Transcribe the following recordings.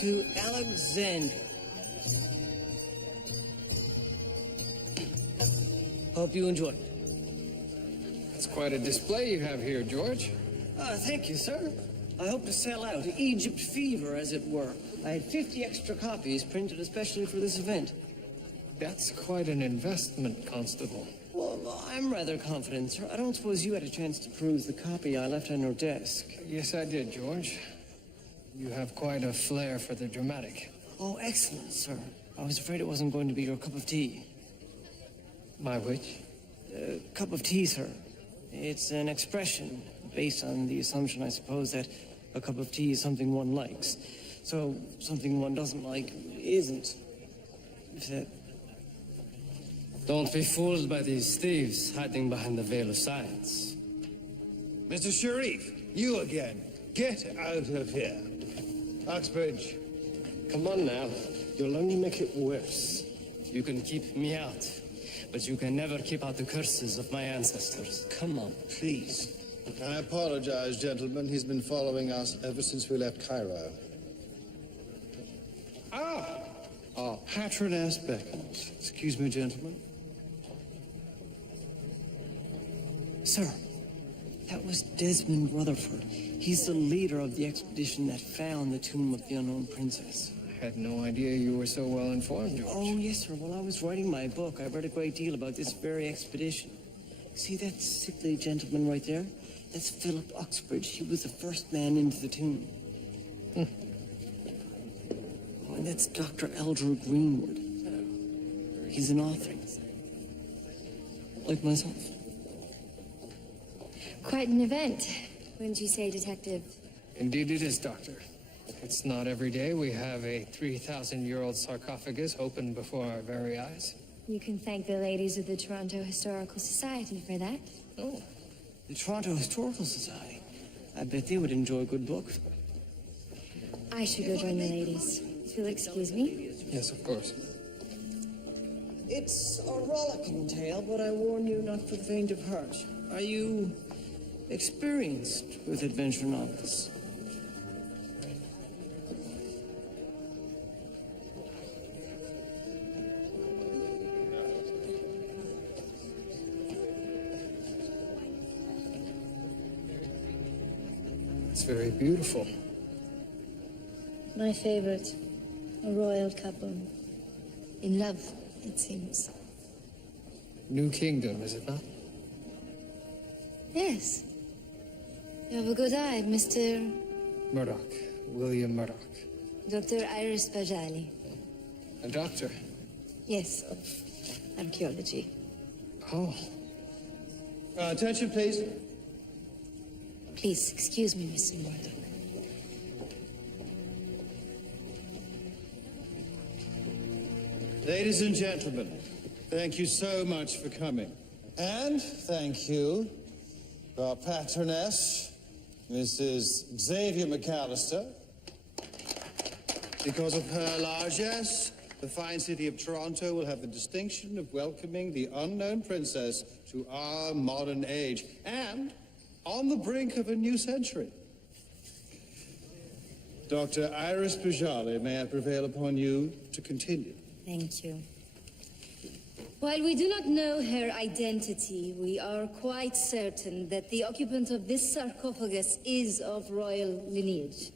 To Alexander. Hope you enjoy it. That's quite a display you have here, George. Thank you, sir. I hope to sell out. Egypt fever, as it were. I had 50 extra copies printed especially for this event. That's quite an investment, Constable. Well, I'm rather confident, sir. I don't suppose you had a chance to peruse the copy I left on your desk. Yes, I did, George. You have quite a flair for the dramatic. Oh, excellent, sir. I was afraid it wasn't going to be your cup of tea. My which? Cup of tea, sir. It's an expression based on the assumption, I suppose, that a cup of tea is something one likes. So something one doesn't like isn't. If that... Don't be fooled by these thieves hiding behind the veil of science. Mr. Sharif, you again. Get out of here. Uxbridge. Come on now. You'll only make it worse. You can keep me out, but you can never keep out the curses of my ancestors. Come on, please. I apologize, gentlemen. He's been following us ever since we left Cairo. Our patroness beckons. Excuse me, gentlemen. Sir, that was Desmond Rutherford. He's the leader of the expedition that found the tomb of the unknown princess. I had no idea you were so well informed, George. Oh, yes, sir. While I was writing my book, I read a great deal about this very expedition. See that sickly gentleman right there? That's Philip Uxbridge. He was the first man into the tomb. Oh, and that's Dr. Eldrew Greenwood. He's an author. Like myself. Quite an event, wouldn't you say, Detective? Indeed it is, Doctor. It's not every day we have a 3,000-year-old sarcophagus opened before our very eyes. You can thank the ladies of the Toronto Historical Society for that. Oh, the Toronto Historical Society. I bet they would enjoy a good book. I should go join the ladies. If you'll excuse me. Yes, of course. It's a rollicking tale, but I warn you, not for the faint of heart. Are you experienced with adventure novels? It's very beautiful. My favorite. A royal couple. In love, it seems. New kingdom, is it not? Yes. You have a good eye, Mr. Murdoch. William Murdoch. Dr. Iris Bajali. A doctor. Yes, of archaeology. Oh. Attention, please. Please, excuse me, Mr. Murdoch. Ladies and gentlemen, thank you so much for coming. And thank you to our patroness, Mrs. Xavier McAllister. Because of her largesse, the fine city of Toronto will have the distinction of welcoming the unknown princess to our modern age, and on the brink of a new century. Dr. Iris Bajali, may I prevail upon you to continue? Thank you. While we do not know her identity, we are quite certain that the occupant of this sarcophagus is of royal lineage.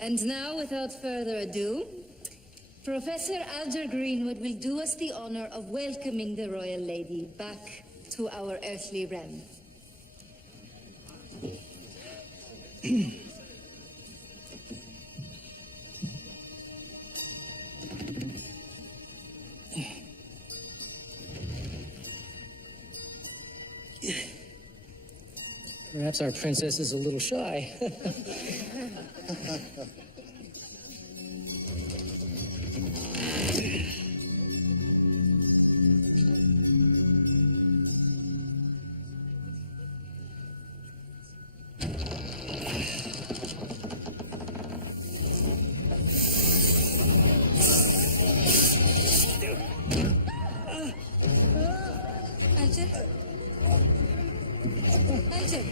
And now, without further ado, Professor Alger Greenwood will do us the honor of welcoming the royal lady back to our earthly realm. Perhaps our princess is a little shy. Alger? Alger?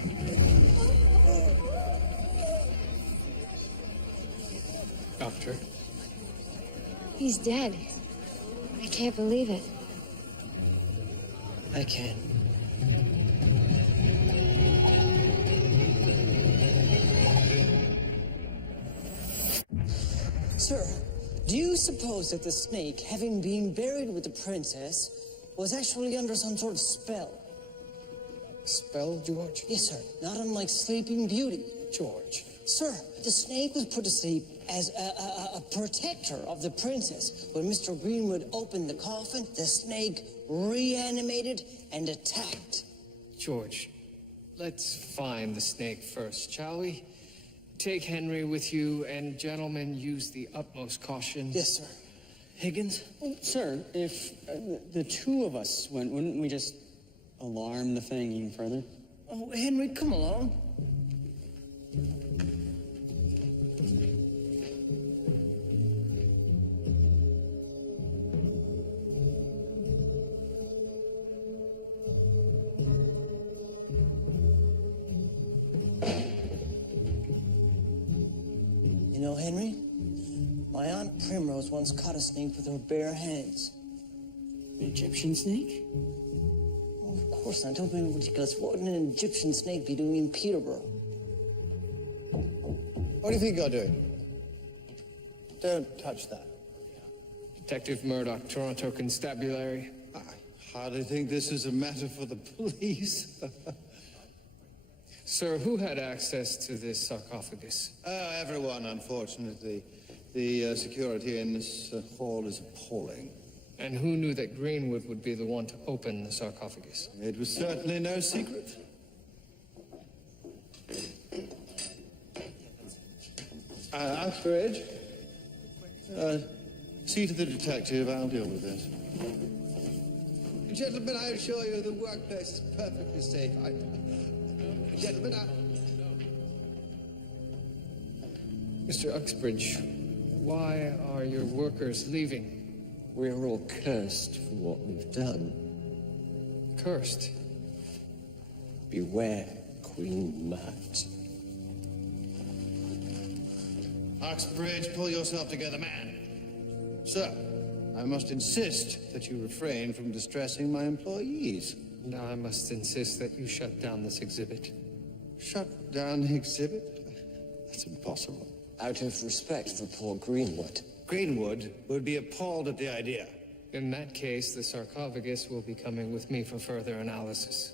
Doctor, He's dead. I can't believe it. I can. Sir, do you suppose that the snake, having been buried with the princess, was actually under some sort of spell? spell, George? Yes, sir. Not unlike Sleeping Beauty. George. Sir, the snake was put to sleep as a protector of the princess. When Mr. Greenwood opened the coffin, the snake reanimated and attacked. George, let's find the snake first, shall we? Take Henry with you, and gentlemen, use the utmost caution. Yes, sir. Higgins? Well, sir, if the two of us went, wouldn't we just alarm the thing even further? Oh, Henry, come along. You know, Henry, my Aunt Primrose once caught a snake with her bare hands. An Egyptian snake? Oh, of course not. Don't be ridiculous. What would an Egyptian snake be doing in Peterborough? What do you think you're doing? Don't touch that. Detective Murdoch, Toronto Constabulary. I hardly think this is a matter for the police. Sir, who had access to this sarcophagus? Everyone, unfortunately. The security in this hall is appalling. And who knew that Greenwood would be the one to open the sarcophagus? It was certainly no secret. Uxbridge, see to the detective. I'll deal with this. Gentlemen, I assure you the workplace is perfectly safe. Gentlemen, Mr. Uxbridge, why are your workers leaving? We're all cursed for what we've done. Cursed. Beware, Queen Mat. Uxbridge, pull yourself together, man. Sir, I must insist that you refrain from distressing my employees. Now I must insist that you shut down this exhibit. Shut down the exhibit? That's impossible. Out of respect for poor Greenwood. Greenwood would be appalled at the idea. In that case, the sarcophagus will be coming with me for further analysis.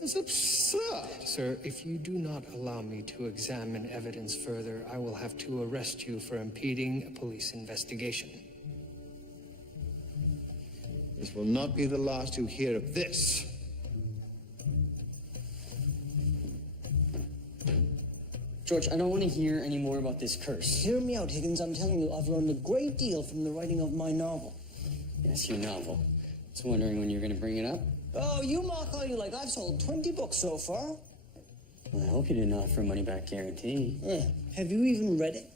That's absurd. Sir, if you do not allow me to examine evidence further, I will have to arrest you for impeding a police investigation. This will not be the last you hear of this. George, I don't want to hear any more about this curse. Hear me out, Higgins. I'm telling you, I've learned a great deal from the writing of my novel. Yes, your novel. I was wondering when you were going to bring it up. Oh, you mock all you like. I've sold 20 books so far. Well, I hope you didn't offer a money-back guarantee. Have you even read it?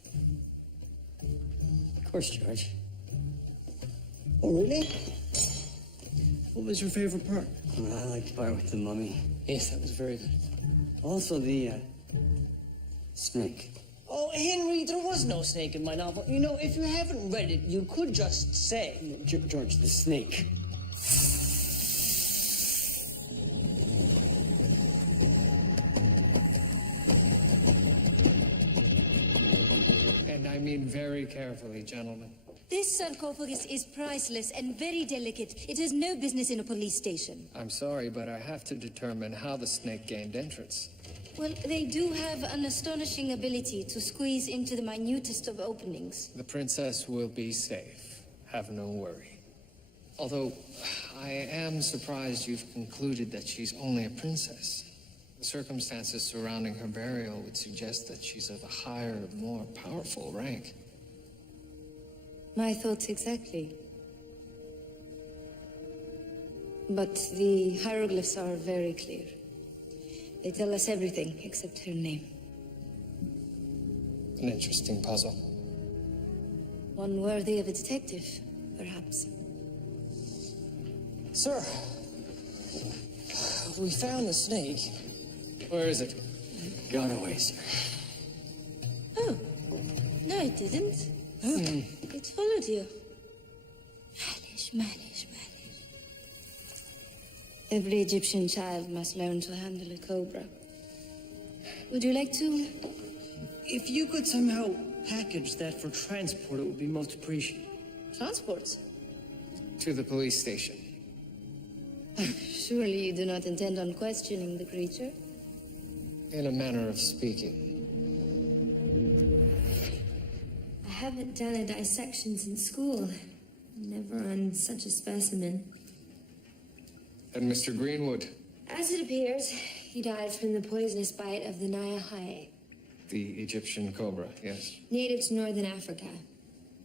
Of course, George. Oh, really? What was your favorite part? Well, I liked the part with the mummy. Yes, that was very good. Also, the snake. Oh, Henry, there was no snake in my novel. You know, if you haven't read it, you could just say. George, the snake. And I mean very carefully, gentlemen. This sarcophagus is priceless and very delicate. It has no business in a police station. I'm sorry, but I have to determine how the snake gained entrance. Well, they do have an astonishing ability to squeeze into the minutest of openings. The princess will be safe. Have no worry. Although, I am surprised you've concluded that she's only a princess. The circumstances surrounding her burial would suggest that she's of a higher, more powerful rank. My thoughts exactly. But the hieroglyphs are very clear. They tell us everything except her name. An interesting puzzle. One worthy of a detective, perhaps. Sir, we found the snake. Where is it? Got away, sir. Oh, no, it didn't. It followed you. Manish. Every Egyptian child must learn to handle a cobra. Would you like to? If you could somehow package that for transport, it would be most appreciated. Transport? To the police station. Surely you do not intend on questioning the creature? In a manner of speaking. I haven't done a dissection since school. Never on such a specimen. And Mr. Greenwood, As it appears, he died from the poisonous bite of the Nayahai, the Egyptian cobra, yes. native to northern Africa.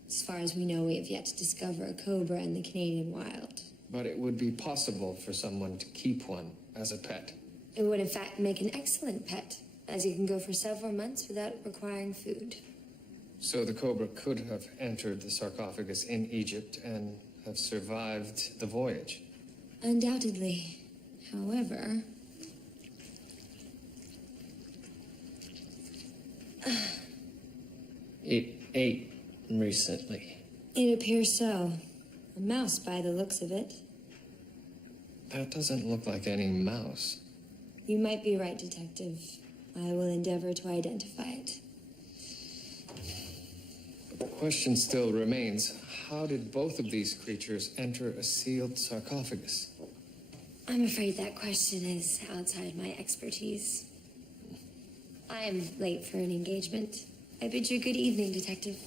As far as we know, we have yet to discover a cobra in the Canadian wild. But it would be possible for someone to keep one as a pet. It would, in fact, make an excellent pet, as he can go for several months without requiring food. So the cobra could have entered the sarcophagus in Egypt and have survived the voyage. Undoubtedly. However, It ate recently. it appears so. A mouse, by the looks of it. That doesn't look like any mouse. You might be right, Detective. I will endeavor to identify it. The question still remains, how did both of these creatures enter a sealed sarcophagus? I'm afraid that question is outside my expertise. I am late for an engagement. I bid you good evening, Detective.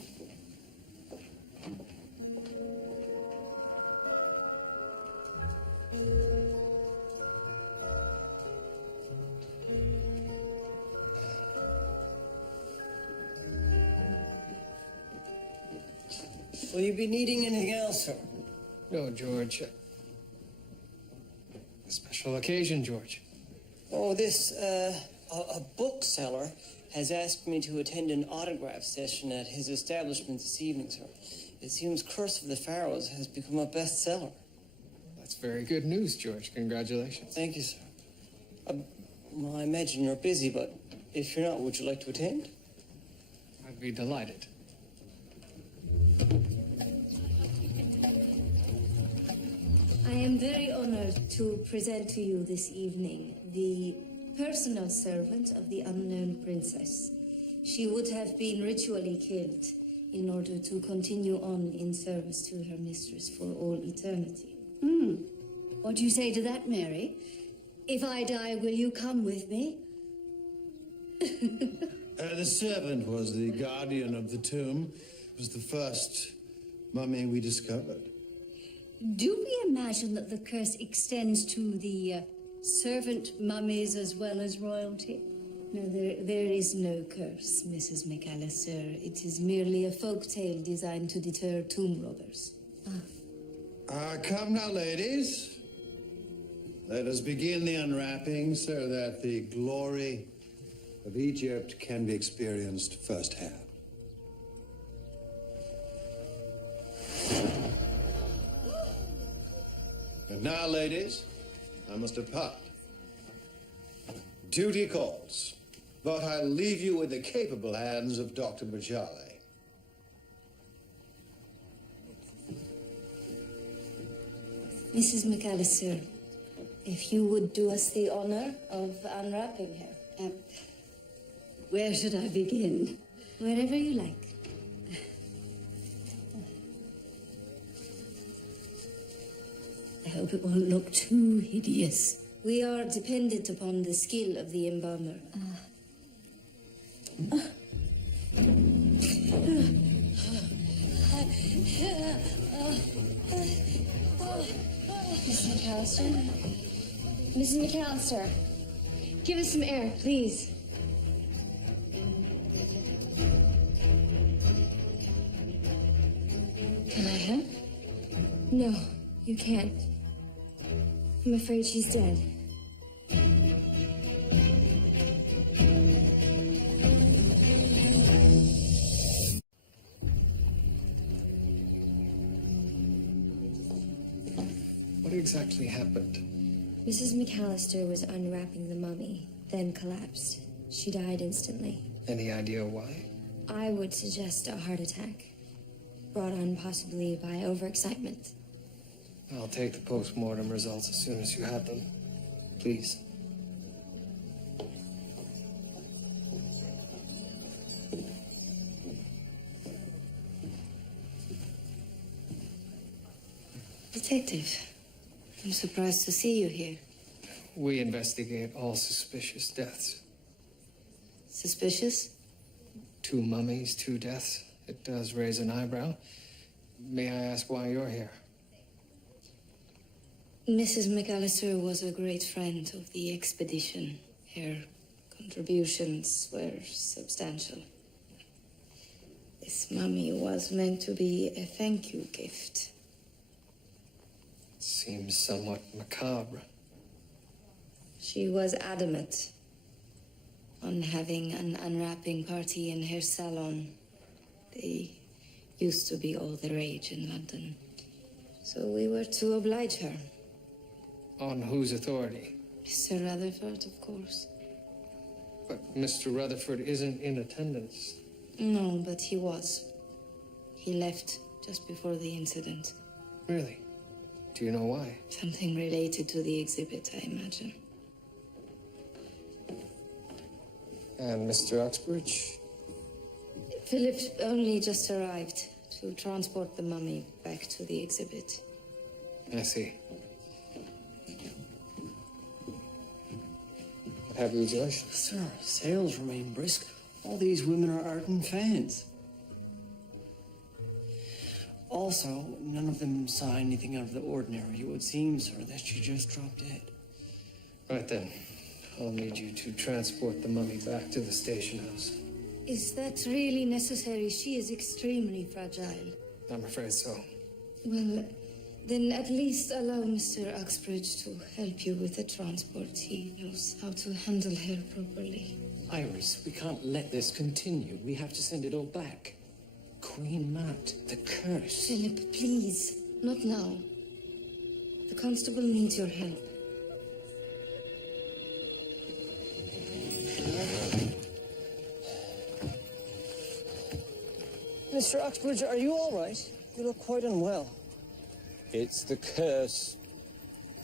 Will you be needing anything else, sir? No, George. A special occasion, George. Oh, a bookseller has asked me to attend an autograph session at his establishment this evening, sir. It seems Curse of the Pharaohs has become a bestseller. That's very good news, George. Congratulations. Thank you, sir. Well, I imagine you're busy, but if you're not, would you like to attend? I'd be delighted. I am very honored to present to you this evening the personal servant of the unknown princess. She would have been ritually killed in order to continue on in service to her mistress for all eternity. What do you say to that, Mary? If I die, will you come with me? The servant was the guardian of the tomb. It was the first mummy we discovered. Do we imagine that the curse extends to the servant mummies as well as royalty? No, there is no curse, Mrs. McAllister. It is merely a folk tale designed to deter tomb robbers. Come now, ladies. Let us begin the unwrapping so that the glory of Egypt can be experienced firsthand. And now, ladies, I must depart. Duty calls. but I'll leave you in the capable hands of Dr. Majale. Mrs. McAllister, if you would do us the honor of unwrapping her. Where should I begin? Wherever you like. I hope it won't look too hideous. We are dependent upon the skill of the embalmer. Mrs. McAllister? Mrs. McAllister, give us some air, please. Can I help? No, you can't. I'm afraid she's dead. What exactly happened? Mrs. McAllister was unwrapping the mummy, then collapsed. She died instantly. Any idea why? I would suggest a heart attack, brought on possibly by overexcitement. I'll take the post-mortem results as soon as you have them. Please. Detective, I'm surprised to see you here. We investigate all suspicious deaths. Suspicious? 2 mummies, 2 deaths. It does raise an eyebrow. May I ask why you're here? Mrs. McAllister was a great friend of the expedition. Her contributions were substantial. This mummy was meant to be a thank you gift. Seems somewhat macabre. She was adamant on having an unwrapping party in her salon. They used to be all the rage in London. So we were to oblige her. On whose authority? Mr. Rutherford, of course. But Mr. Rutherford isn't in attendance. No, but he was. He left just before the incident. Really? Do you know why? Something related to the exhibit, I imagine. And Mr. Uxbridge? Philip only just arrived to transport the mummy back to the exhibit. I see. What have you, Josh? Sir, sales remain brisk. All these women are ardent fans. Also, none of them saw anything out of the ordinary. It would seem, sir, that she just dropped dead. Right then. I'll need you to transport the mummy back to the station house. Is that really necessary? She is extremely fragile. I'm afraid so. Well, then at least allow Mr. Uxbridge to help you with the transport. He knows how to handle her properly. Iris, we can't let this continue. We have to send it all back. Queen Mat, the curse. Philip, please. Not now. The constable needs your help. Mr. Uxbridge, are you all right? You look quite unwell. It's the curse.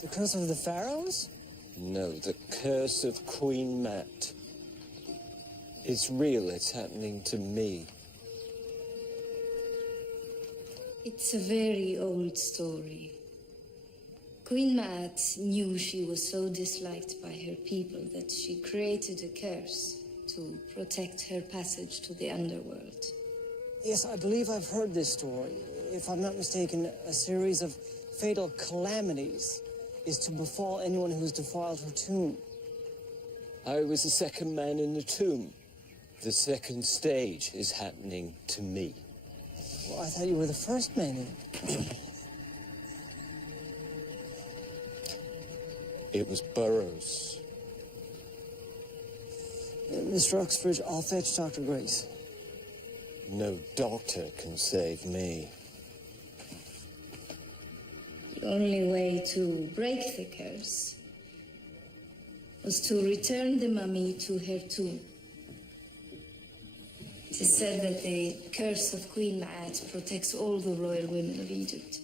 The curse of the pharaohs? No, the curse of Queen Mat. It's real. It's happening to me. It's a very old story. Queen Mat knew she was so disliked by her people that she created a curse to protect her passage to the underworld. Yes, I believe I've heard this story. If I'm not mistaken, a series of fatal calamities is to befall anyone who's defiled her tomb. I was the second man in the tomb. The second stage is happening to me. Well, I thought you were the first man in it. It was Burroughs. Mr. Uxbridge, I'll fetch Dr. Grace. No doctor can save me. The only way to break the curse was to return the mummy to her tomb. It is said that the curse of Queen Ma'at protects all the royal women of Egypt.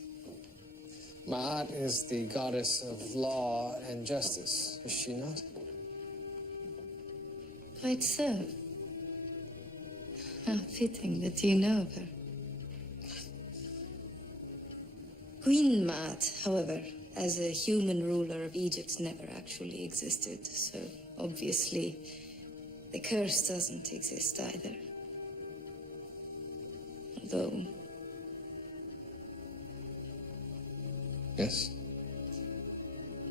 Ma'at is the goddess of law and justice, is she not? Quite so. How fitting that you know of her. Queen Ma'at, however, as a human ruler of Egypt, never actually existed, so obviously the curse doesn't exist either. Although... Yes?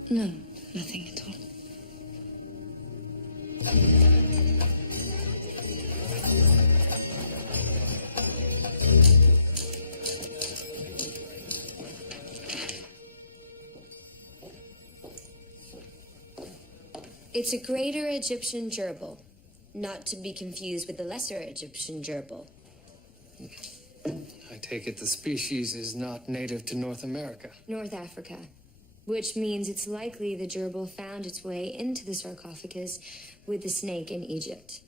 No, nothing at all. It's a greater Egyptian gerbil, not to be confused with the lesser Egyptian gerbil. I take it the species is not native to North America. North Africa, which means it's likely the gerbil found its way into the sarcophagus with the snake in Egypt.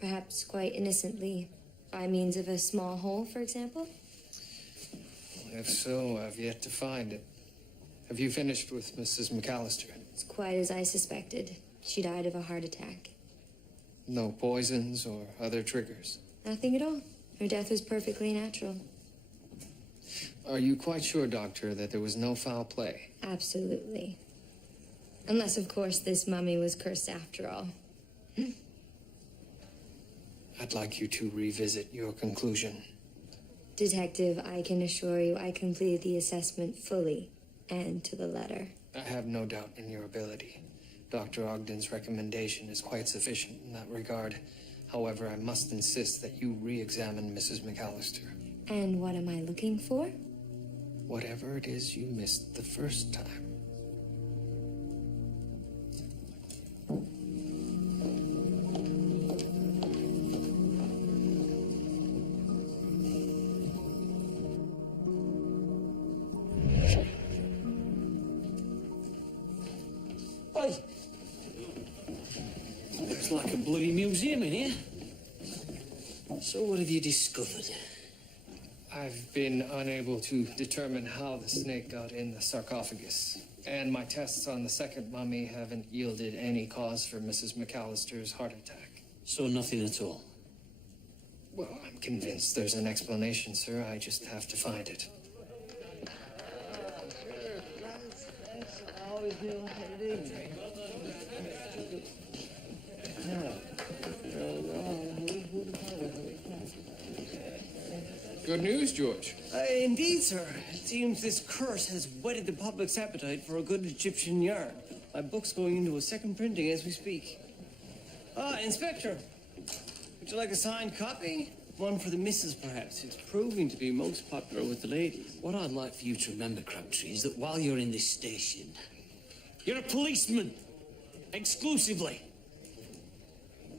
Perhaps quite innocently, by means of a small hole, for example? If so, I've yet to find it. Have you finished with Mrs. McAllister? It's quite as I suspected. She died of a heart attack. No poisons or other triggers? Nothing at all. Her death was perfectly natural. Are you quite sure, Doctor, that there was no foul play? Absolutely. Unless, of course, this mummy was cursed after all. I'd like you to revisit your conclusion. Detective, I can assure you I completed the assessment fully and to the letter. I have no doubt in your ability. Dr. Ogden's recommendation is quite sufficient in that regard. However, I must insist that you re-examine Mrs. McAllister. And what am I looking for? Whatever it is you missed the first time. Oi! Looks like a bloody museum in here. So what have you discovered? I've been unable to determine how the snake got in the sarcophagus, and my tests on the second mummy haven't yielded any cause for Mrs. McAllister's heart attack. So nothing at all? Well, I'm convinced there's an explanation, sir. I just have to find it. Good news, George. Indeed, sir. It seems this curse has whetted the public's appetite for a good Egyptian yarn. My book's going into a second printing as we speak. Inspector, would you like a signed copy? One for the missus, perhaps. It's proving to be most popular with the ladies. What I'd like for you to remember, Crabtree, is that while you're in this station, you're a policeman. Exclusively.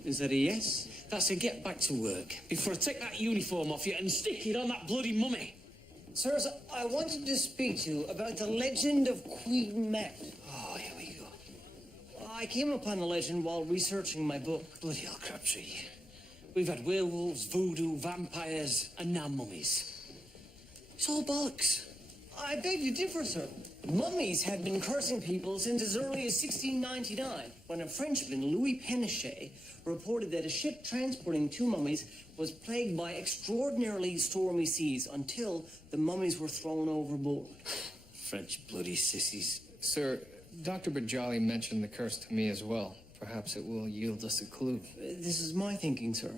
Is that a yes? That's a get back to work. Before I take that uniform off you and stick it on that bloody mummy. Sirs, I wanted to speak to you about the legend of Queen Ma'at. Oh, here we go. I came upon the legend while researching my book. Bloody hell, Crabtree. We've had werewolves, voodoo, vampires, and now mummies. It's all bollocks. I beg to differ, sir. Mummies have been cursing people since as early as 1699, when a Frenchman, Louis Pénichet, reported that a ship transporting two mummies was plagued by extraordinarily stormy seas until the mummies were thrown overboard. French bloody sissies. Sir, Dr. Bajali mentioned the curse to me as well. Perhaps it will yield us a clue. This is my thinking, sir.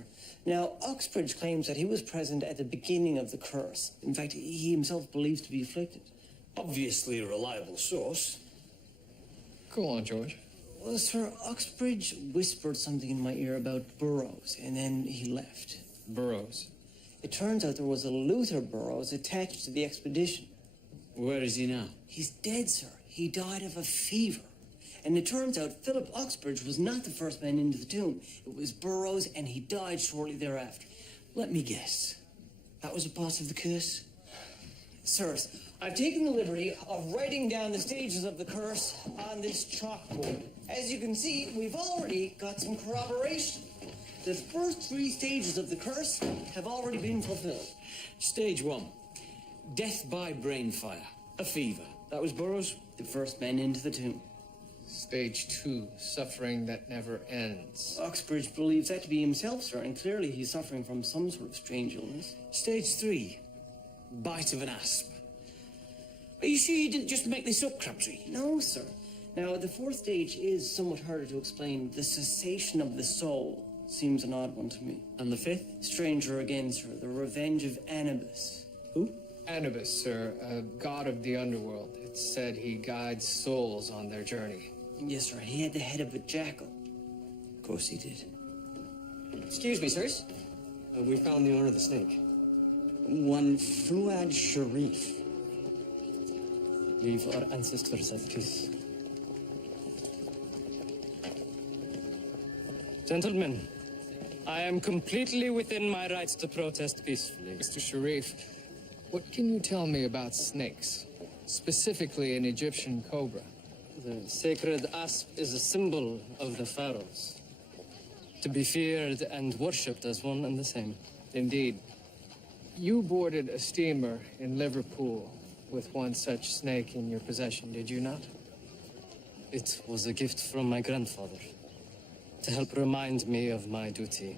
Now, Oxbridge claims that he was present at the beginning of the curse. In fact, he himself believes to be afflicted. Obviously a reliable source. Go on, George. Well, sir, Oxbridge whispered something in my ear about Burroughs, and then he left. Burroughs. It turns out there was a Luther Burroughs attached to the expedition. Where is he now? He's dead, sir. He died of a fever. And it turns out Philip Oxbridge was not the first man into the tomb. It was Burroughs, and he died shortly thereafter. Let me guess. That was a part of the curse? Sirs, I've taken the liberty of writing down the stages of the curse on this chalkboard. As you can see, we've already got some corroboration. The first 3 stages of the curse have already been fulfilled. Stage 1. Death by brain fire. A fever. That was Burroughs? The first men into the tomb. Stage 2, suffering that never ends. Oxbridge believes that to be himself, sir, and clearly he's suffering from some sort of strange illness. Stage 3. Bite of an asp. Are you sure you didn't just make this up, Crabtree? No, sir. Now, the 4th stage is somewhat harder to explain. The cessation of the soul seems an odd one to me. And the 5th? Stranger again, sir. The revenge of Anubis. Who? Anubis, sir, a god of the underworld. It's said he guides souls on their journey. Yes, sir. He had the head of a jackal. Of course he did. Excuse me, sirs. We found the owner of the snake. One Fuad Sharif. Leave our ancestors at peace. Gentlemen, I am completely within my rights to protest peacefully. Mr. Sharif, what can you tell me about snakes? Specifically an Egyptian cobra. The sacred asp is a symbol of the pharaohs, to be feared and worshipped as one and the same. Indeed. You boarded a steamer in Liverpool with one such snake in your possession, did you not? It was a gift from my grandfather, to help remind me of my duty.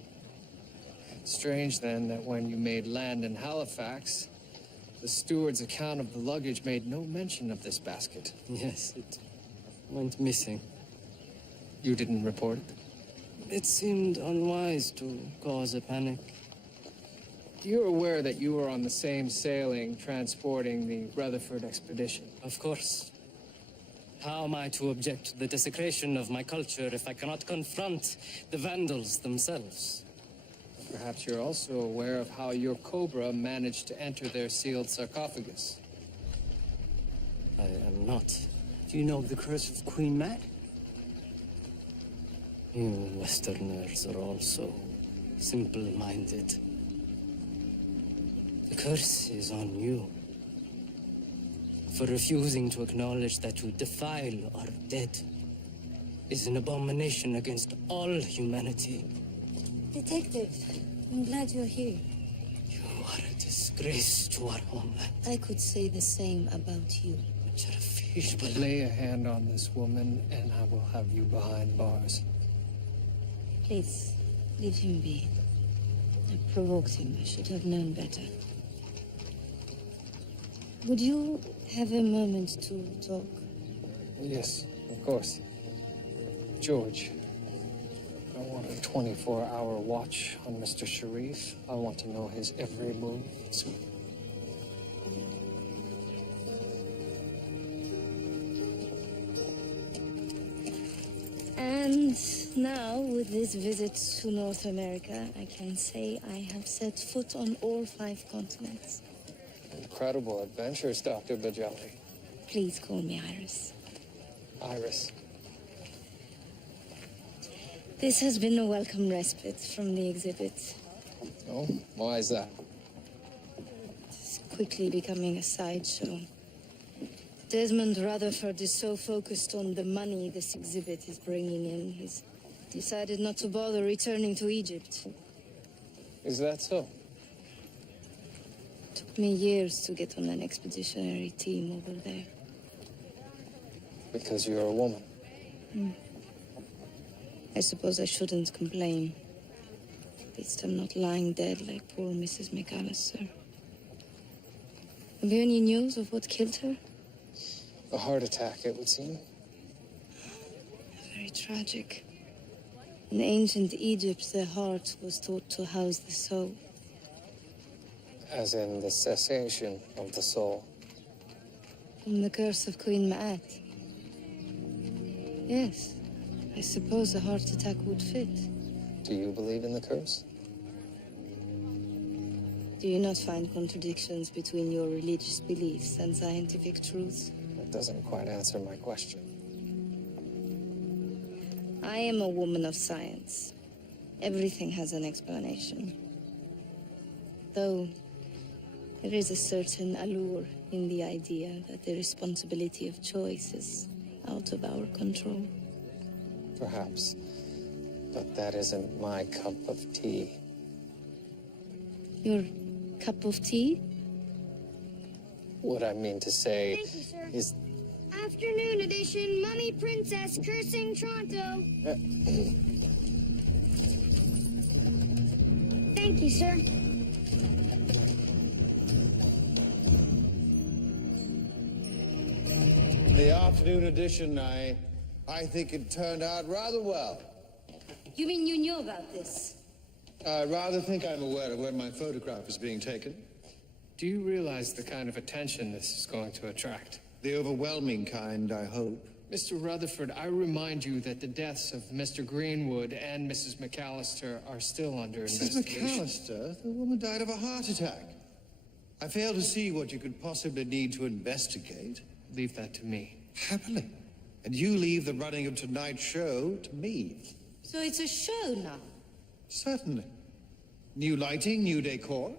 Strange, then, that when you made land in Halifax, the steward's account of the luggage made no mention of this basket. Yes, it went missing. You didn't report it? It seemed unwise to cause a panic. You're aware that you were on the same sailing transporting the Rutherford expedition? Of course. How am I to object to the desecration of my culture if I cannot confront the Vandals themselves? Perhaps you're also aware of how your cobra managed to enter their sealed sarcophagus. I am not. Do you know of the curse of Queen Mat? You Westerners are also simple-minded. The curse is on you for refusing to acknowledge that to defile our dead is an abomination against all humanity. Detective, I'm glad you're here. You are a disgrace to our homeland. I could say the same about you. But lay a hand on this woman, and I will have you behind bars. Please, leave him be. I provoked him. I should have known better. Would you have a moment to talk? Yes, of course. George, I want a 24-hour watch on Mr. Sharif. I want to know his every move. And now, with this visit to North America, I can say I have set foot on all 5 continents. Incredible adventures, Dr. Bajali. Please call me Iris. Iris. This has been a welcome respite from the exhibit. Oh, why is that? It's quickly becoming a sideshow. Desmond Rutherford is so focused on the money this exhibit is bringing in, he's decided not to bother returning to Egypt. Is that so? Took me years to get on an expeditionary team over there. Because you're a woman. I suppose I shouldn't complain. At least I'm not lying dead like poor Mrs. McAllister. Have you any news of what killed her? A heart attack, it would seem. Very tragic. In ancient Egypt, the heart was thought to house the soul. As in the cessation of the soul. From the curse of Queen Ma'at. Yes, I suppose a heart attack would fit. Do you believe in the curse? Do you not find contradictions between your religious beliefs and scientific truths? That doesn't quite answer my question. I am a woman of science. Everything has an explanation. Though, there is a certain allure in the idea that the responsibility of choice is out of our control. Perhaps. But that isn't my cup of tea. Your cup of tea? What I mean to say Thank you, sir. is... Afternoon edition, Mummy Princess cursing Toronto. Thank you, sir. The afternoon edition, I think it turned out rather well. You mean you knew about this? I rather think I'm aware of when my photograph is being taken. Do you realize the kind of attention this is going to attract? The overwhelming kind, I hope. Mr. Rutherford, I remind you that the deaths of Mr. Greenwood and Mrs. McAllister are still under Mrs. investigation. McAllister, the woman died of a heart attack. I fail to see what you could possibly need to investigate. Leave that to me. Happily. And you leave the running of tonight's show to me. So it's a show now? Certainly. New lighting, new decor.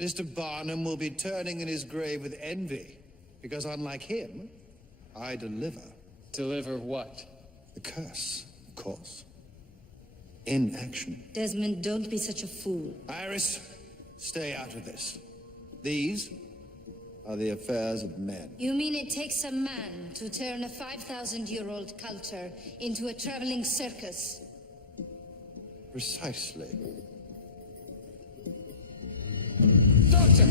Mr. Barnum will be turning in his grave with envy, because unlike him, I deliver. Deliver what? The curse, of course. In action. Desmond, don't be such a fool. Iris, stay out of this. These are the affairs of men. You mean it takes a man to turn a 5,000-year-old culture into a traveling circus? Precisely. Doctor!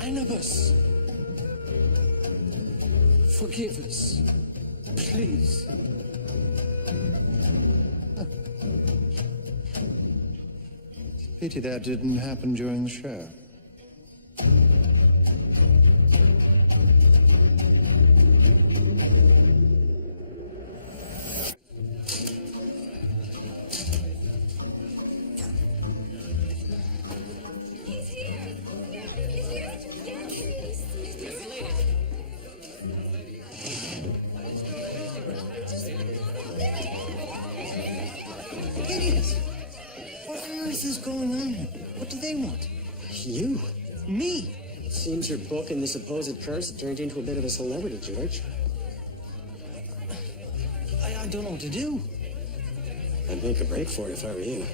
Anubis! Forgive us. Please. Pity that didn't happen during the show. Idiots! What on earth is going on? What do they want? You? Me? Seems your book and the supposed curse turned into a bit of a celebrity, George. I don't know what to do. I'd make a break for it if I were you.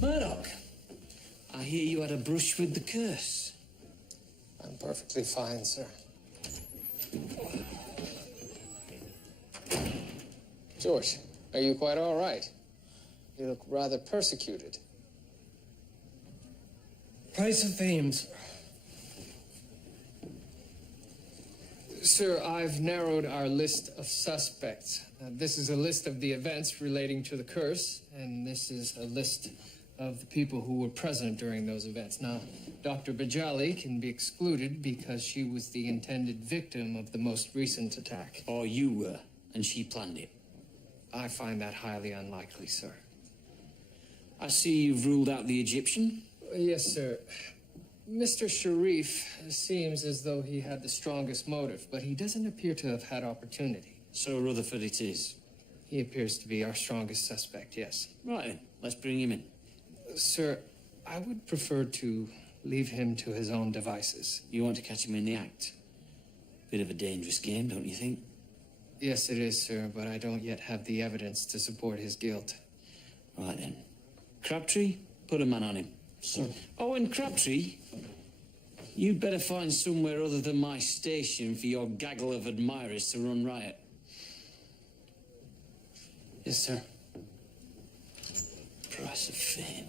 Murdoch, I hear you had a brush with the curse. I'm perfectly fine, sir. George, are you quite all right? You look rather persecuted. Price of fame, sir. Sir, I've narrowed our list of suspects. This is a list of the events relating to the curse, and this is a list of the people who were present during those events. Now, Dr. Bajali can be excluded because she was the intended victim of the most recent attack. Or you were, and she planned it. I find that highly unlikely, sir. I see you've ruled out the Egyptian. Yes, sir. Mr. Sharif seems as though he had the strongest motive, but he doesn't appear to have had opportunity. So Rutherford it is. He appears to be our strongest suspect, yes. Right then, let's bring him in. Sir, I would prefer to leave him to his own devices. You want to catch him in the act? Bit of a dangerous game, don't you think? Yes, it is, sir, but I don't yet have the evidence to support his guilt. Right then. Crabtree, put a man on him. Sir. Oh, and Crabtree, you'd better find somewhere other than my station for your gaggle of admirers to run riot. Yes, sir. Price of fame.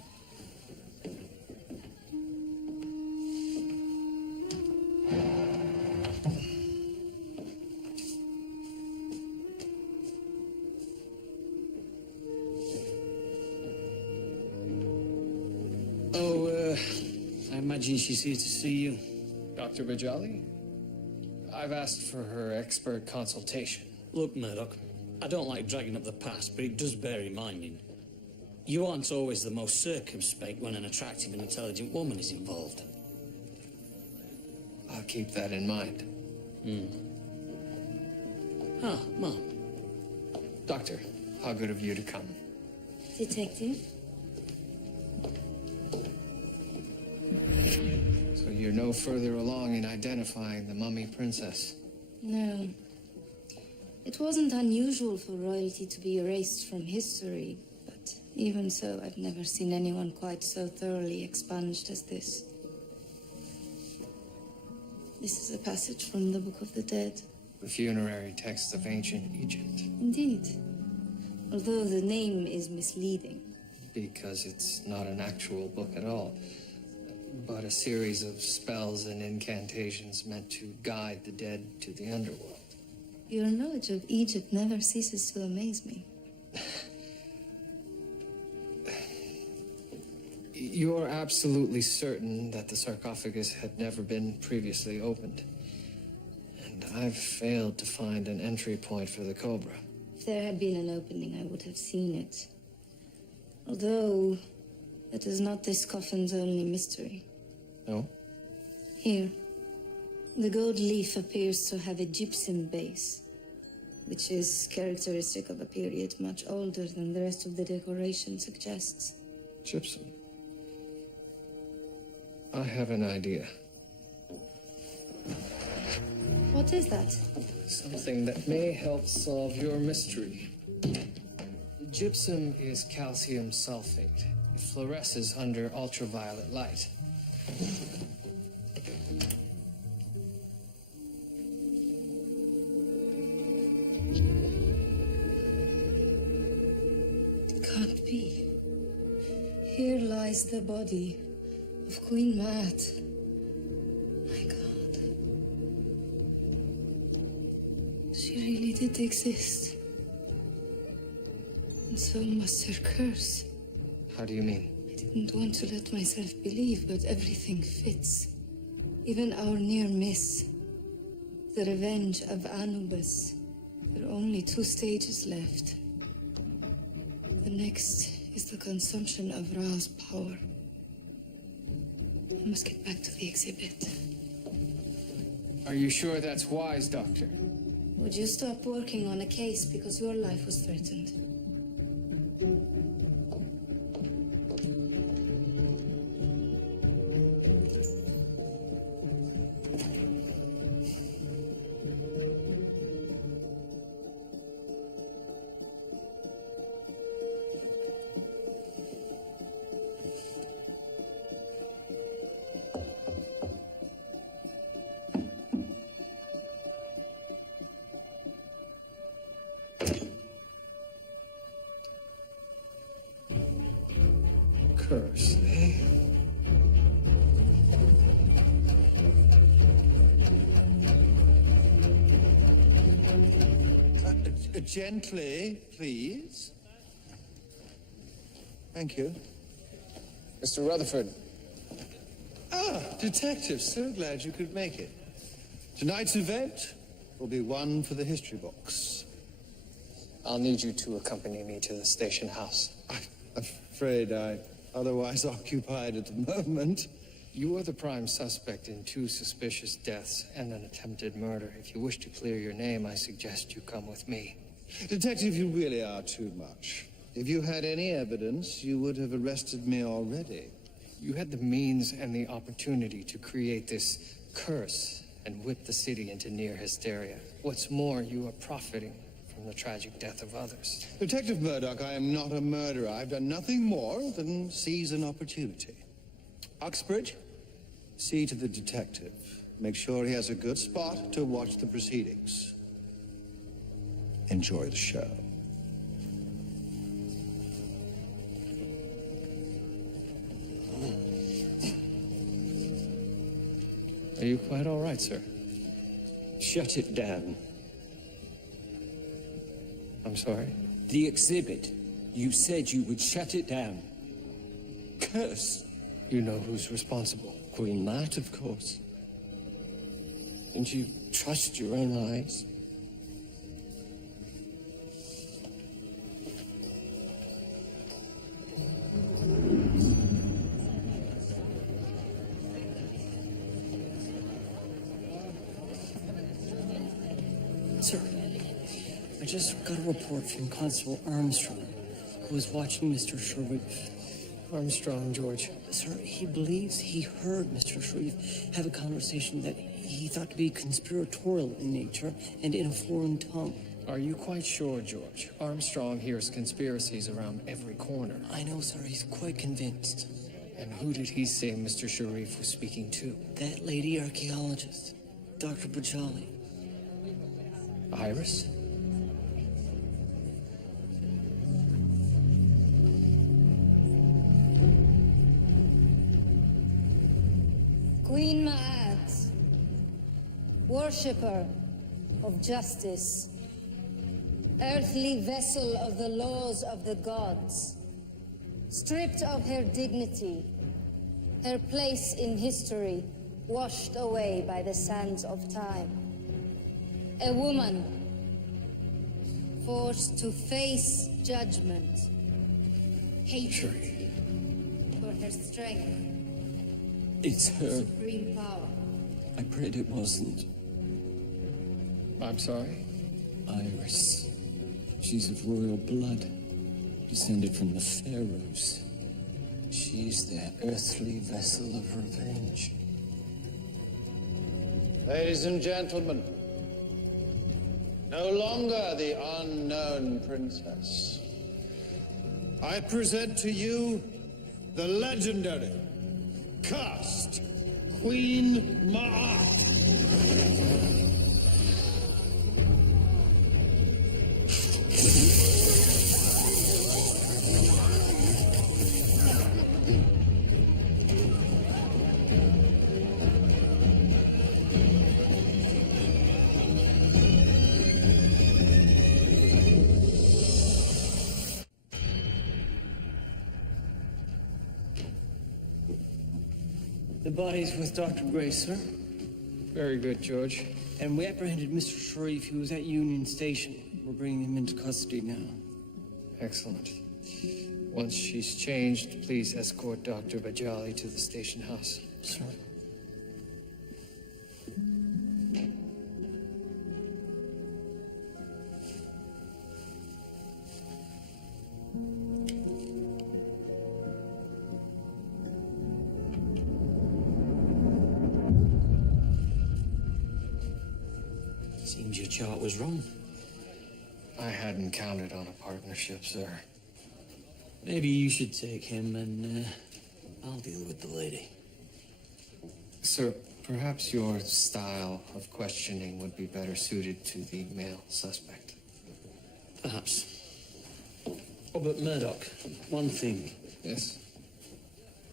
I imagine she's here to see you. Dr. Bajali? I've asked for her expert consultation. Look, Murdoch, I don't like dragging up the past, but it does bear reminding. You aren't always the most circumspect when an attractive and intelligent woman is involved. I'll keep that in mind. Ah, Mom. Doctor, how good of you to come. Detective? you're no further along in identifying the mummy princess. No. It wasn't unusual for royalty to be erased from history, but even so, I've never seen anyone quite so thoroughly expunged as this. This is a passage from the Book of the Dead. The funerary texts of ancient Egypt. Indeed. Although the name is misleading. Because it's not an actual book at all, but a series of spells and incantations meant to guide the dead to the underworld. Your knowledge of Egypt never ceases to amaze me. You're absolutely certain that the sarcophagus had never been previously opened. And I've failed to find an entry point for the Cobra. If there had been an opening, I would have seen it. Although, that is not this coffin's only mystery. No? Here, the gold leaf appears to have a gypsum base, which is characteristic of a period much older than the rest of the decoration suggests. Gypsum. I have an idea. What is that? Something that may help solve your mystery. Gypsum is calcium sulfate. It fluoresces under ultraviolet light. It can't be. Here lies the body of Queen Mat. My God. She really did exist. And so must her curse. How do you mean? I didn't want to let myself believe, but everything fits. Even our near miss. The revenge of Anubis. There are only 2 stages left. The next is the consumption of Ra's power. I must get back to the exhibit. Are you sure that's wise, Doctor? Would you stop working on a case because your life was threatened? Curse, eh? Gently, please. Thank you. Mr. Rutherford. Ah, detective, so glad you could make it. Tonight's event will be one for the history books. I'll need you to accompany me to the station house. I'm afraid I'm otherwise occupied at the moment. You are the prime suspect in 2 suspicious deaths and an attempted murder. If you wish to clear your name, I suggest you come with me. Detective, you really are too much. If you had any evidence, you would have arrested me already. You had the means and the opportunity to create this curse and whip the city into near hysteria. What's more, you are profiting from the tragic death of others. Detective Murdoch, I am not a murderer. I've done nothing more than seize an opportunity. Uxbridge, see to the detective. Make sure he has a good spot to watch the proceedings. Enjoy the show. Are you quite all right, sir? Shut it down. I'm sorry? The exhibit. You said you would shut it down. Curse. You know who's responsible. Queen Mat, of course. Didn't you trust your own eyes? Sir, I just got a report from Constable Armstrong, who was watching Mr. Sherwood Armstrong, George. Sir, he believes he heard Mr. Sharif have a conversation that he thought to be conspiratorial in nature and in a foreign tongue. Are you quite sure, George? Armstrong hears conspiracies around every corner. I know, sir. He's quite convinced. And who did he say Mr. Sharif was speaking to? That lady archaeologist, Dr. Bajali. Iris? Queen Ma'at, worshipper of justice, earthly vessel of the laws of the gods, stripped of her dignity, her place in history washed away by the sands of time. A woman forced to face judgment, hatred for her strength, It's her. supreme power. I prayed it wasn't. I'm sorry? Iris. She's of royal blood, descended from the pharaohs. She's their earthly vessel of revenge. Ladies and gentlemen, no longer the unknown princess. I present to you the legendary, cursed Queen Ma'at. The body's with Dr. Gray, sir. Very good, George. And we apprehended Mr. Sharif, who was at Union Station. We're bringing him into custody now. Excellent. Once she's changed, please escort Dr. Bajali to the station house. Sir. Seems your chart was wrong. I hadn't counted on a partnership, sir. Maybe you should take him and I'll deal with the lady. Sir, perhaps your style of questioning would be better suited to the male suspect. Perhaps. Oh, but Murdoch, one thing. Yes?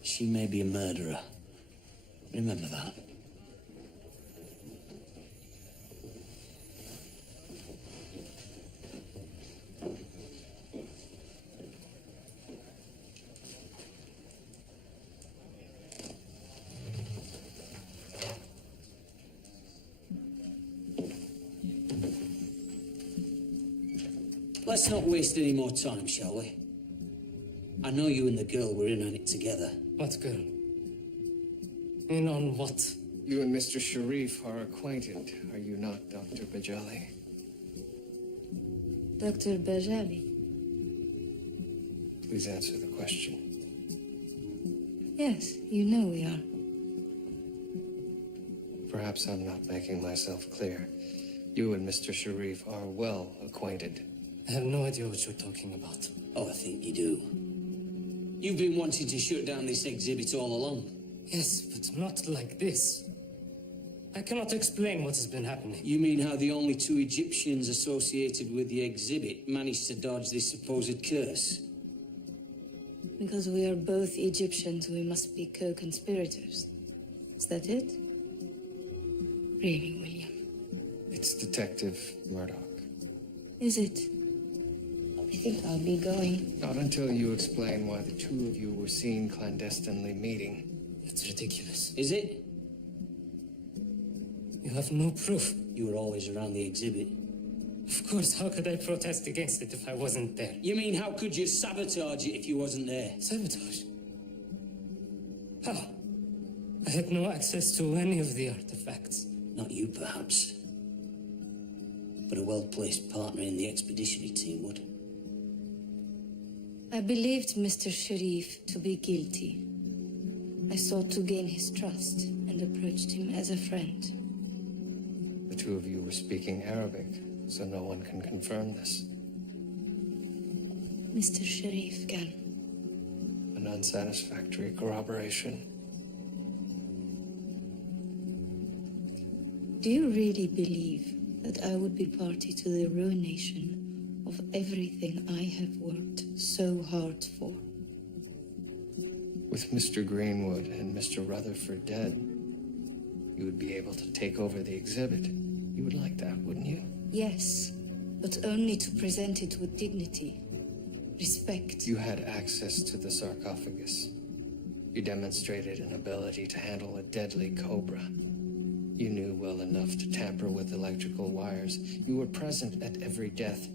She may be a murderer. Remember that. Let's not waste any more time, shall we? I know you and the girl were in on it together. What girl? In on what? You and Mr. Sharif are acquainted, are you not, Dr. Bajali? Dr. Bajali. Please answer the question. Yes, you know we are. Perhaps I'm not making myself clear. You and Mr. Sharif are well acquainted. I have no idea what you're talking about. Oh, I think you do. You've been wanting to shut down this exhibit all along. Yes, but not like this. I cannot explain what has been happening. You mean how the only two Egyptians associated with the exhibit managed to dodge this supposed curse? Because we are both Egyptians, we must be co-conspirators. Is that it? Really, William? It's Detective Murdoch. Is it? I think I'll be going. Not until you explain why the two of you were seen clandestinely meeting. It's ridiculous. Is it? You have no proof. You were always around the exhibit. Of course, how could I protest against it if I wasn't there? You mean, how could you sabotage it if you wasn't there? Sabotage? How? I had no access to any of the artifacts. Not you, perhaps. But a well-placed partner in the expeditionary team would. I believed Mr. Sharif to be guilty. I sought to gain his trust and approached him as a friend. The two of you were speaking Arabic, so no one can confirm this. Mr. Sharif can. An unsatisfactory corroboration. Do you really believe that I would be party to the ruination of everything I have worked so hard for? With Mr. Greenwood and Mr. Rutherford dead, you would be able to take over the exhibit. You would like that, wouldn't you? Yes, but only to present it with dignity, respect. You had access to the sarcophagus. You demonstrated an ability to handle a deadly cobra. You knew well enough to tamper with electrical wires. You were present at every death.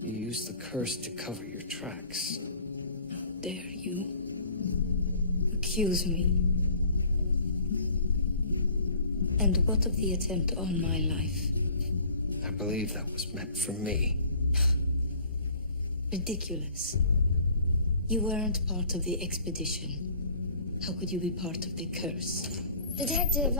You used the curse to cover your tracks. How dare you accuse me? And what of the attempt on my life? I believe that was meant for me. Ridiculous. You weren't part of the expedition. How could you be part of the curse? Detective,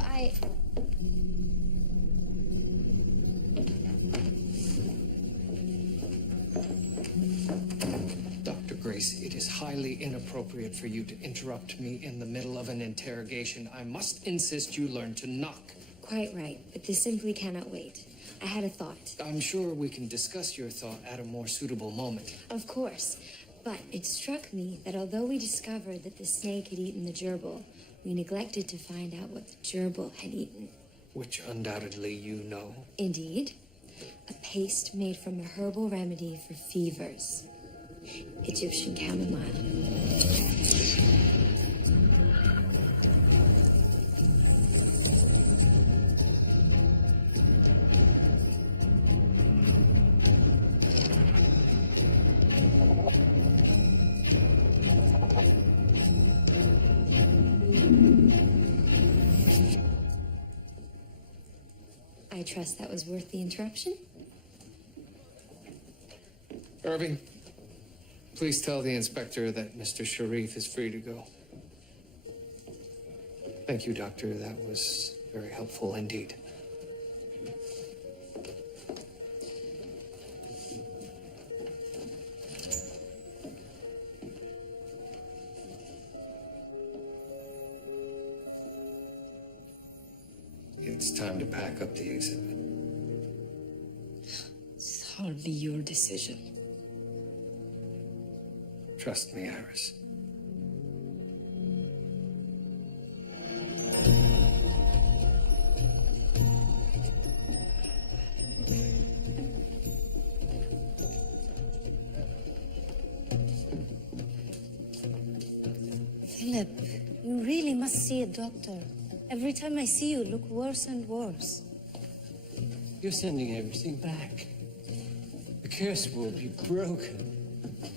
Dr. Grace, it is highly inappropriate for you to interrupt me in the middle of an interrogation. I must insist you learn to knock. Quite right, but this simply cannot wait. I had a thought. I'm sure we can discuss your thought at a more suitable moment. Of course, but it struck me that although we discovered that the snake had eaten the gerbil, we neglected to find out what the gerbil had eaten. Which undoubtedly you know. Indeed. A paste made from a herbal remedy for fevers. Egyptian chamomile. I trust that was worth the interruption. Irving, please tell the inspector that Mr. Sharif is free to go. Thank you, Doctor. That was very helpful indeed. It's time to pack up the exhibit. It's hardly your decision. Trust me, Iris. Philip, you really must see a doctor. Every time I see you, look worse and worse. You're sending everything back. The curse will be broken.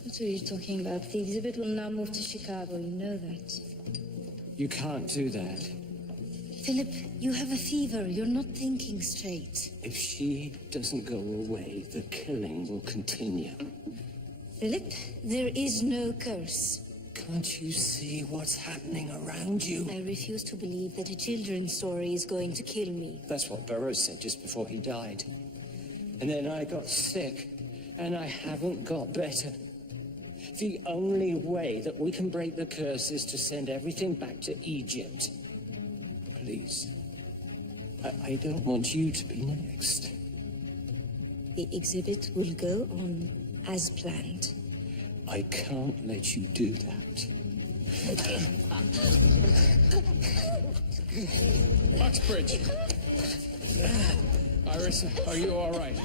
What are you talking about? The exhibit will now move to Chicago. You know that. You can't do that. Philip, you have a fever. You're not thinking straight. If she doesn't go away, the killing will continue. Philip, there is no curse. Can't you see what's happening around you? I refuse to believe that a children's story is going to kill me. That's what Burroughs said just before he died. And then I got sick, and I haven't got better. The only way that we can break the curse is to send everything back to Egypt. Please. I don't want you to be next. The exhibit will go on as planned. I can't let you do that. Uxbridge! Iris, are you all right?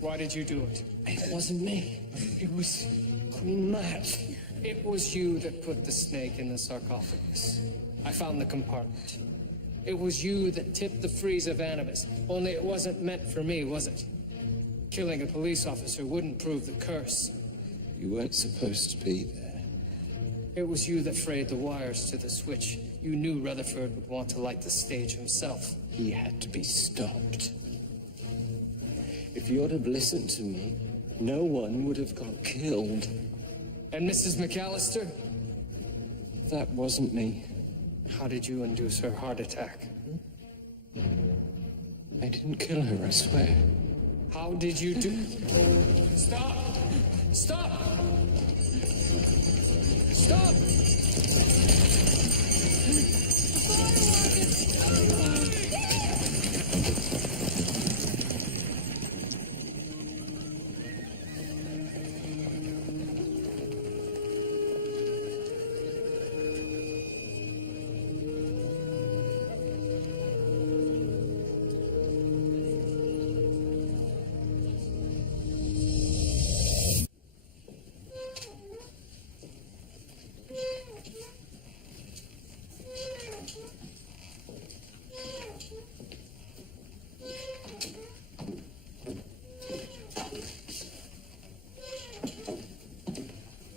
Why did you do it? It wasn't me. It was Queen Mat. It was you that put the snake in the sarcophagus. I found the compartment. It was you that tipped the freeze of Anubis. Only it wasn't meant for me, was it? Killing a police officer wouldn't prove the curse. You weren't supposed to be there. It was you that frayed the wires to the switch. You knew Rutherford would want to light the stage himself. He had to be stopped. If you'd have listened to me, no one would have got killed. And Mrs. McAllister? That wasn't me. How did you induce her heart attack? I didn't kill her, I swear. How did you do... Stop! Stop! Stop!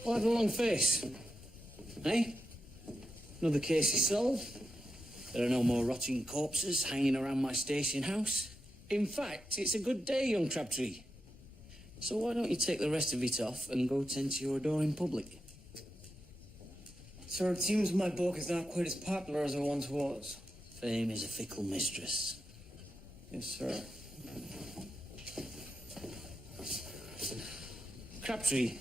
What a long face. Eh? Another case is solved. There are no more rotting corpses hanging around my station house. In fact, it's a good day, young Crabtree. So why don't you take the rest of it off and go tend to your door in public? Sir, it seems my book is not quite as popular as it once was. Fame is a fickle mistress. Yes, sir. Crabtree,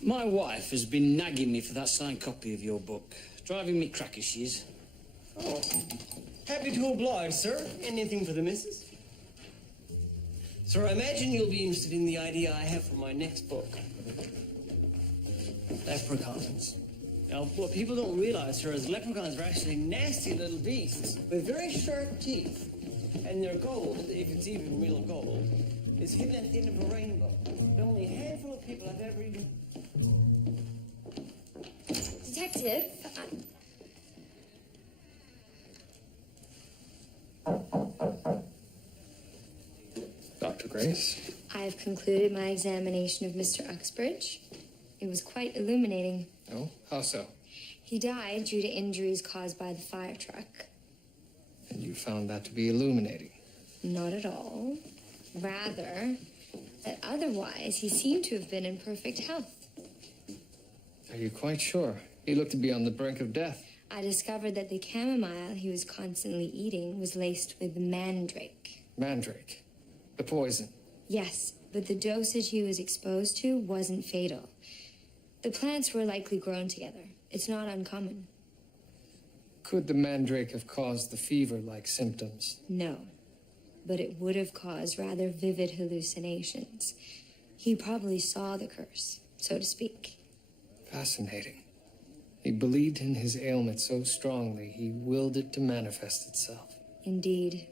my wife has been nagging me for that signed copy of your book. Driving me crackers, she is. Oh, happy to oblige, sir. Anything for the missus? Sir, I imagine you'll be interested in the idea I have for my next book. Leprechauns. Now, what people don't realize, sir, is leprechauns are actually nasty little beasts with very sharp teeth. And their gold, if it's even real gold, is hidden at the end of a rainbow. But only a handful of people have ever even... Detective, Dr. Grace? I have concluded my examination of Mr. Uxbridge. It was quite illuminating. Oh, how so? He died due to injuries caused by the fire truck. And you found that to be illuminating? Not at all. Rather, that otherwise he seemed to have been in perfect health. Are you quite sure? He looked to be on the brink of death. I discovered that the chamomile he was constantly eating was laced with mandrake. Mandrake. The poison. Yes, but the dosage he was exposed to wasn't fatal. The plants were likely grown together. It's not uncommon. Could the mandrake have caused the fever-like symptoms? No, but it would have caused rather vivid hallucinations. He probably saw the curse, so to speak. Fascinating. He believed in his ailment so strongly, he willed it to manifest itself. Indeed.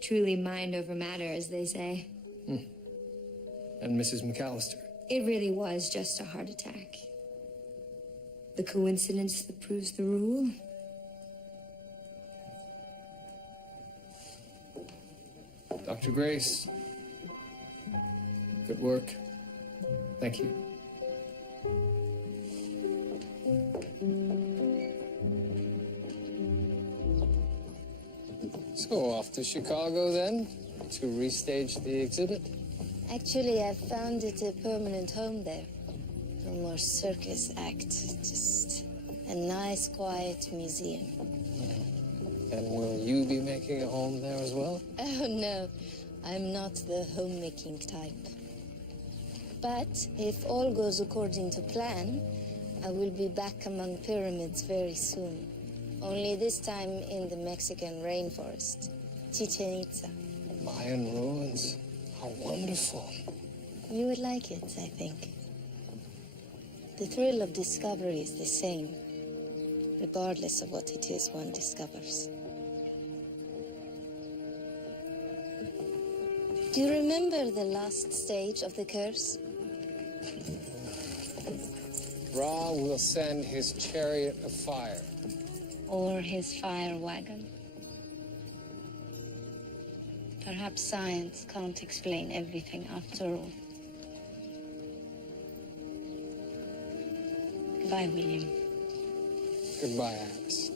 Truly mind over matter, as they say. And Mrs. McAllister? It really was just a heart attack. The coincidence that proves the rule? Dr. Grace. Good work. Thank you. So off to Chicago then, to restage the exhibit? Actually, I found it a permanent home there. No more circus act, just a nice, quiet museum. And will you be making a home there as well? Oh, no. I'm not the homemaking type. But if all goes according to plan, I will be back among pyramids very soon. Only this time in the Mexican rainforest, Chichen Itza. Mayan ruins. How wonderful. You would like it, I think. The thrill of discovery is the same, regardless of what it is one discovers. Do you remember the last stage of the curse? Ra will send his chariot of fire. Or his fire wagon. Perhaps science can't explain everything after all. Goodbye, William. Goodbye, Alice.